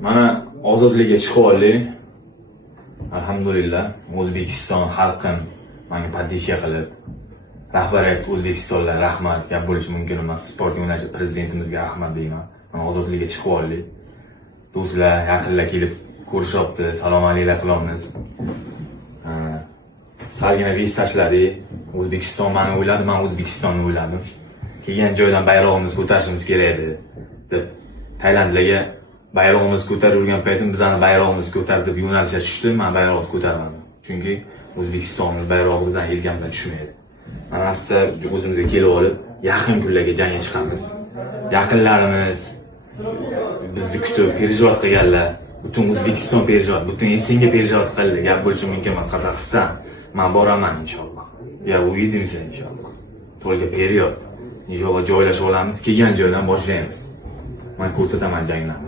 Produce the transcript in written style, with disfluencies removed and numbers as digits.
Mana ozodlikka chiqib oldik. Alhamdulillah, O'zbekiston xalqin menga podдержка qilib, rahbariyat O'zbekistonga rahmat gap bo'lishi mumkin emas. Sport yo'nalishi prezidentimizga rahmat deyman. Mana ozodlikka chiqib oldik. Do'stlar, yaqinlar kelib ko'rishyapti, salom alaykum qilamiz. Salgina vis tashladik. O'zbekiston meni o'yladi, men O'zbekistonni o'yladim. Kelgan joydan bayrog'imizni ko'tarishimiz kerak edi deb Tailandlarga bayrog'imizni ko'tarib yurgan paytim bizani bayrog'imizni ko'tar deb yo'nalishga tushdi. Men bayrog'ni ko'tarmadim. Chunki O'zbekistonning bayrog'i bizdan yelkamdan tushmaydi. Mana asta o'zimizga kelib olib, yaqin kunlarga jangga chiqamiz. Yaqinlarimiz bizni kutib, переживать qilganlar, butun O'zbekiston переживать, butun Esenga переживать qildi. Gap bo'lishi mumkin emas Qozog'iston. Men boraman inshaalloh. Ya увидимся inshaalloh. To'lga period. Inshaalloh joylashib olamiz, kelgan joydan boshlaymiz. Men ko'rsataman janglarni.